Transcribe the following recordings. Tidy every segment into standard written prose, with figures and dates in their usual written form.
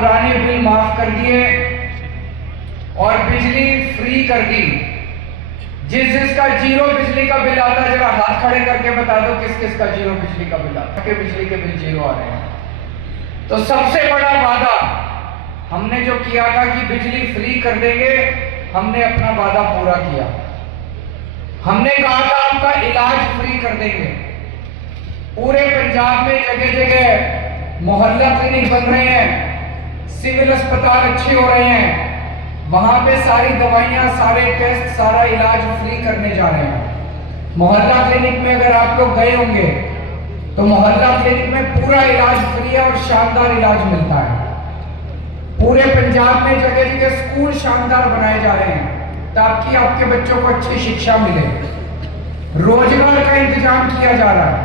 पुराने बिल माफ कर दिए और बिजली फ्री कर दी। जिसका जीरो बिजली का बिल आता है, जरा हाथ खड़े करके बता दो किस किस का जीरो बिजली का बिल आता है। बिजली के बिल जीरो आ रहे हैं। तो सबसे बड़ा वादा हमने जो किया था कि बिजली फ्री कर देंगे, हमने अपना वादा पूरा किया। हमने कहा था आपका इलाज फ्री कर देंगे। पूरे पंजाब में जगह जगह मोहल्ला क्लिनिक बन रहे हैं, सिविल अस्पताल अच्छे हो रहे हैं, वहां पे सारी दवाइयां, सारे टेस्ट, सारा इलाज फ्री करने जा रहे हैं। मोहल्ला क्लिनिक में अगर आप लोग गए होंगे तो मोहल्ला क्लिनिक में पूरा इलाज फ्री है और शानदार इलाज मिलता है। पूरे पंजाब में जगह जगह स्कूल शानदार बनाए जा रहे हैं ताकि आपके बच्चों को अच्छी शिक्षा मिले। रोजगार का इंतजाम किया जा रहा है।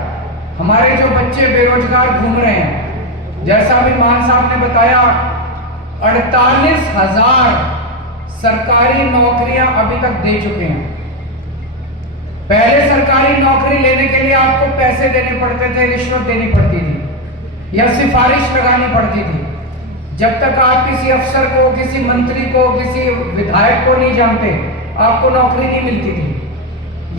हमारे जो बच्चे बेरोजगार घूम रहे हैं, जैसा भी मान साहब ने बताया, 48,000 सरकारी नौकरियां अभी तक दे चुके हैं। पहले सरकारी नौकरी लेने के लिए आपको पैसे देने पड़ते थे, रिश्वत देनी पड़ती थी या सिफारिश लगानी पड़ती थी। जब तक आप किसी अफसर को, किसी मंत्री को, किसी विधायक को नहीं जानते, आपको नौकरी नहीं मिलती थी।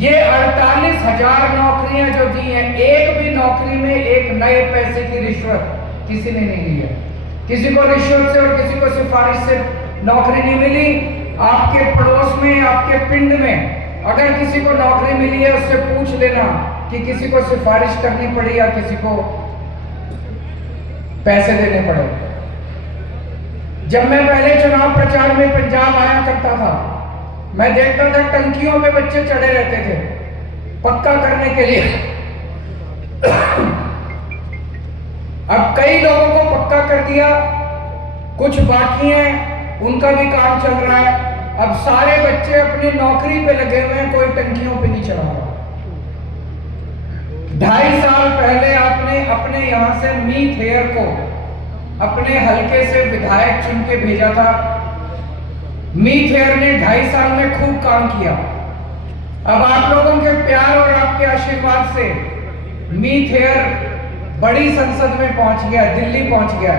ये 48,000 नौकरियां जो दी हैं, एक भी नौकरी में एक नए पैसे की रिश्वत किसी ने नहीं ली है। किसी को रिश्वत से और किसी को सिफारिश से नौकरी नहीं मिली। आपके पड़ोस में, आपके पिंड में अगर किसी को नौकरी मिली है, उससे पूछ लेना कि किसी को सिफारिश करनी पड़ी या किसी को पैसे देने पड़े। जब मैं पहले चुनाव प्रचार में पंजाब आया करता था, मैं देखता था टंकियों पे बच्चे चढ़े रहते थे पक्का करने के लिए। अब कई लोगों को पक्का कर दिया, कुछ बाकी हैं, उनका भी काम चल रहा है। अब सारे बच्चे अपनी नौकरी पे लगे हुए हैं, कोई टंकियों पे नहीं चढ़ा रहा। 2.5 साल पहले आपने अपने यहां से मीत हेयर को अपने हलके से विधायक चुन के भेजा था। मीत हेयर ने 2.5 साल में खूब काम किया। अब आप लोगों के प्यार और आपके आशीर्वाद से मीत हेयर बड़ी संसद में पहुंच गया, दिल्ली पहुंच गया,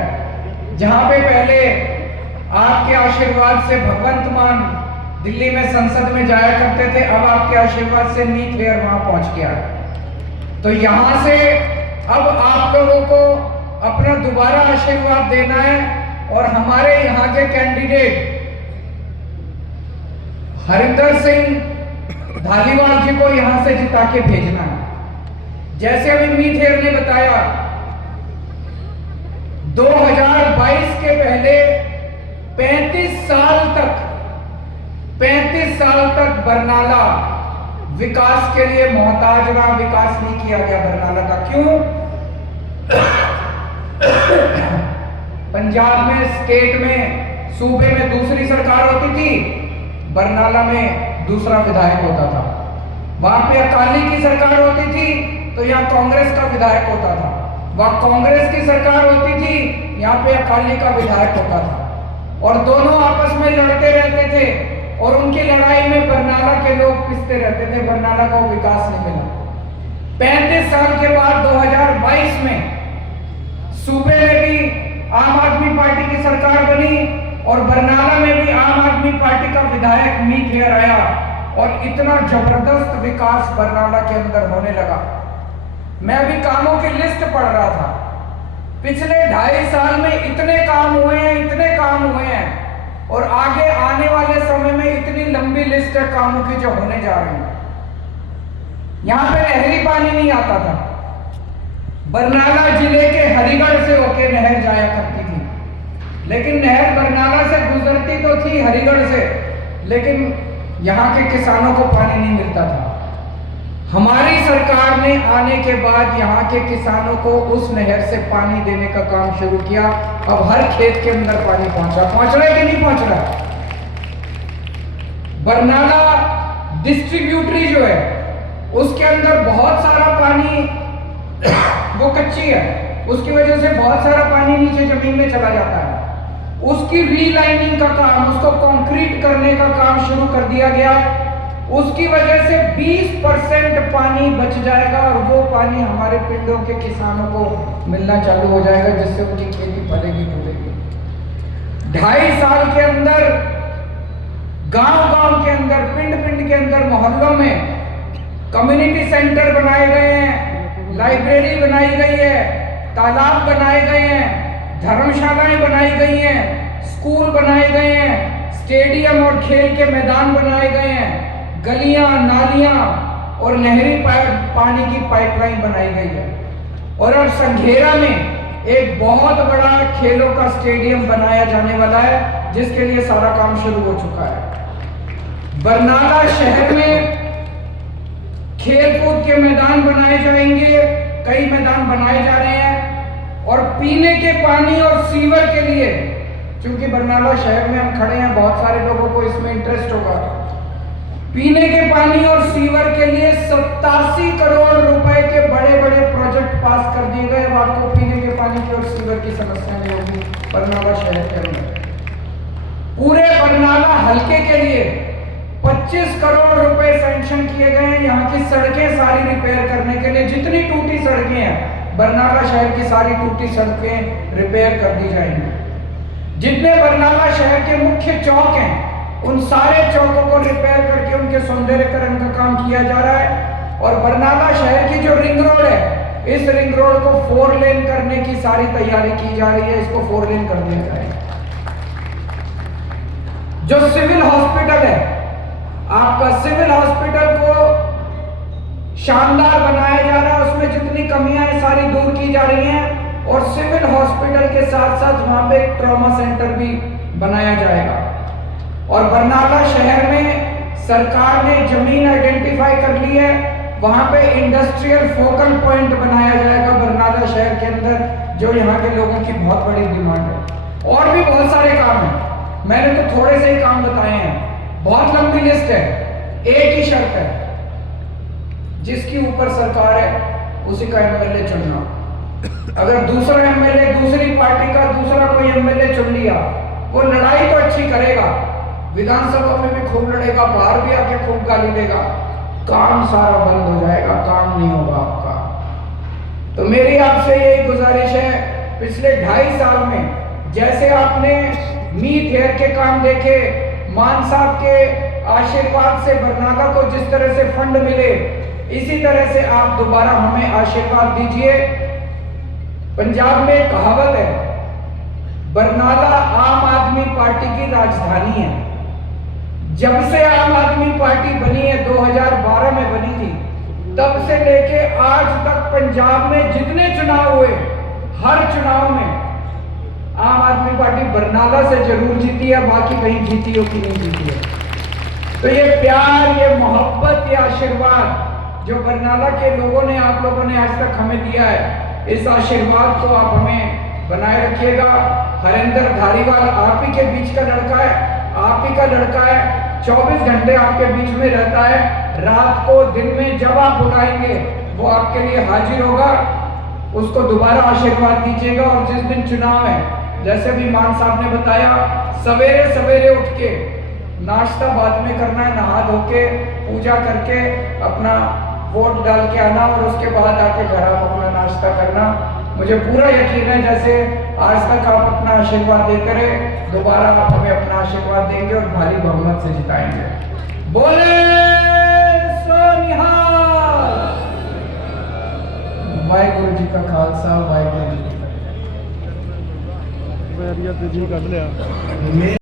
जहां पे पहले आपके आशीर्वाद से भगवंत मान दिल्ली में संसद में जाया करते थे, अब आपके आशीर्वाद से मीत हेयर वहां पहुंच गया। तो यहां से अब आप लोगों को अपना दोबारा आशीर्वाद देना है और हमारे यहां के कैंडिडेट हरिंदर सिंह धालीवाल जी को यहां से जिता के भेजना है। जैसे अभी मीत हेयर ने बताया, 2022 के पहले 35 साल तक बरनाला विकास के लिए मोहताज रहा, विकास नहीं किया गया बरनाला का। क्यों? पंजाब में, स्टेट में, सूबे में दूसरी सरकार होती थी, बरनाला में दूसरा विधायक होता था। वहां पे अकाली की सरकार होती थी तो यहाँ कांग्रेस का विधायक होता था। वहां कांग्रेस की सरकार होती थी, यहाँ पे अकाली का विधायक होता था, और दोनों आपस में लड़ते रहते थे और उनकी लड़ाई में बरनाला के लोग पिसते रहते थे। बरनाला को विकास नहीं मिला। 35 साल के बाद 2022 में सूबे में भी आम आदमी पार्टी की सरकार बनी और बरनाला में भी आम आदमी पार्टी का विधायक मीत हेयर आया और इतना जबरदस्त विकास बरनाला के अंदर होने लगा। मैं अभी कामों की लिस्ट पढ़ रहा था। पिछले 2.5 साल में इतने काम हुए हैं, इतने काम हुए हैं, और आगे आने वाले समय में इतनी लंबी लिस्ट है कामों की जो होने जा रहे हैं। यहां पे नहरी पानी नहीं आता था। बरनाला जिले के हरिगढ़ से होके नहर जाया करती थी, लेकिन नहर बरनाला से गुजरती तो थी हरिगढ़ से, लेकिन यहाँ के किसानों को पानी नहीं मिलता था। हमारी सरकार ने आने के बाद यहाँ के किसानों को उस नहर से पानी देने का काम शुरू किया। अब हर खेत के अंदर पानी पहुंच रहा है कि नहीं पहुंच रहा? बरनाला डिस्ट्रीब्यूटरी जो है उसके अंदर बहुत सारा पानी वो कच्ची है, उसकी वजह से बहुत सारा पानी नीचे जमीन में चला जाता है। उसकी रीलाइनिंग का काम, उसको कंक्रीट करने का काम शुरू कर दिया गया। उसकी वजह से 20% पानी बच जाएगा और वो पानी हमारे पिंडों के किसानों को मिलना चालू हो जाएगा, जिससे उनकी खेती फलेगी फूलेगी। 2.5 साल के अंदर गांव-गांव के अंदर, पिंड-पिंड के अंदर, मोहल्लों में कम्युनिटी सेंटर बनाए गए हैं, लाइब्रेरी बनाई गई है, तालाब बनाए गए हैं, धर्मशालाएं बनाई गई हैं, स्कूल बनाए गए हैं, स्टेडियम और खेल के मैदान बनाए गए हैं, गलियां, नालियां और नहरी पानी की पाइपलाइन बनाई गई है। और अब संघेरा में एक बहुत बड़ा खेलों का स्टेडियम बनाया जाने वाला है, जिसके लिए सारा काम शुरू हो चुका है। बरनाला शहर में खेलकूद के मैदान बनाए जाएंगे, कई मैदान बनाए जा रहे हैं। और पीने के पानी और सीवर के लिए, क्योंकि बरनाला शहर में हम खड़े हैं, बहुत सारे लोगों को इसमें इंटरेस्ट होगा, पीने के पानी और सीवर के लिए 87 करोड़ रुपए के बड़े बड़े प्रोजेक्ट पास कर दिए गए। अब आपको पीने के पानी की और सीवर की समस्या नहीं होगी बरनाला शहर के अंदर। पूरे बरनाला हल्के के लिए 25 करोड़ रुपए सैंक्शन किए गए हैं। यहाँ की सड़कें सारी रिपेयर करने के लिए, जितनी टूटी सड़कें हैं बरनाला शहर की, सारी टूटी सड़कें रिपेयर कर दी जाएंगी। जितने बरनाला शहर के मुख्य चौक हैं, उन सारे चौकों को रिपेयर करके उनके सौंदर्यीकरण का काम किया जा रहा है। और बरनाला शहर की जो रिंग रोड है, इस रिंग रोड को 4 लेन करने की सारी तैयारी की जा रही है। इसको 4 लेन कर दिया जाएगा। जो सिविल हॉस्पिटल है, आपका सिविल हॉस्पिटल को शानदार बनाया जा रहा है, उसमें जितनी कमियां हैं सारी दूर की जा रही हैं। और सिविल हॉस्पिटल के साथ साथ वहां पे एक ट्रॉमा सेंटर भी बनाया जाएगा। और बरनाला शहर में सरकार ने जमीन आइडेंटिफाई कर ली है, वहां पे इंडस्ट्रियल फोकल पॉइंट बनाया जाएगा बरनाला शहर के अंदर, जो यहाँ के लोगों की बहुत बड़ी डिमांड है। और भी बहुत सारे काम हैं, मैंने तो थोड़े से ही काम बताए हैं, बहुत लंबी लिस्ट है। एक ही शर्त है, जिसकी ऊपर सरकार है उसी का एमएलए चुनना। अगर दूसरा एमएलए, दूसरी पार्टी का दूसरा कोई एमएलए चुन लिया, वो लड़ाई तो अच्छी करेगा, विधानसभा में भी खूब लड़ेगा, बाहर भी आके खूब गाली देगा, काम सारा बंद हो जाएगा, काम नहीं होगा आपका। तो मेरी आपसे यही गुजारिश है, पिछले 2.5 साल में जैसे आपने मीत हेयर के काम देखे, मान साहब के आशीर्वाद से बरनाला को जिस तरह से फंड मिले, इसी तरह से आप दोबारा हमें आशीर्वाद दीजिए। पंजाब में एक कहावत है, बरनाला आम आदमी पार्टी की राजधानी है। जब से आम आदमी पार्टी बनी है, 2012 में बनी थी, तब से लेके आज तक पंजाब में जितने चुनाव हुए, हर चुनाव में आम आदमी पार्टी बरनाला से जरूर जीती है, बाकी कहीं जीती हो कि नहीं जीती है। तो ये प्यार, ये मोहब्बत, ये आशीर्वाद जो बरनाला के लोगों ने, आप लोगों ने आज तक हमें दिया है, इस आशीर्वाद को आप हमें बनाए रखिएगा। हरिंदर धारीवाल आप ही के बीच का लड़का है, आप ही का लड़का है, 24 घंटे आपके बीच में रहता है। रात को, दिन में जब आप बुलाएंगे वो आपके लिए हाजिर होगा। उसको दोबारा आशीर्वाद दीजिएगा। और जिस दिन चुनाव है, जैसे भी मान साहब ने बताया, सवेरे सवेरे उठ के नाश्ता बाद में करना है, नहा धो के पूजा करके अपना वोट डाल के आना, और उसके बाद आके घर आप अपना नाश्ता करना। मुझे पूरा यकीन है, जैसे आज तक आप अपना आशीर्वाद देते रहे, दोबारा आप हमें अपना आशीर्वाद देंगे और भारी बहुमत से जिताएंगे। बोले सो निहाल। वाहिगुरु जी का खालसा, वाहिगुरु जी की फतेह।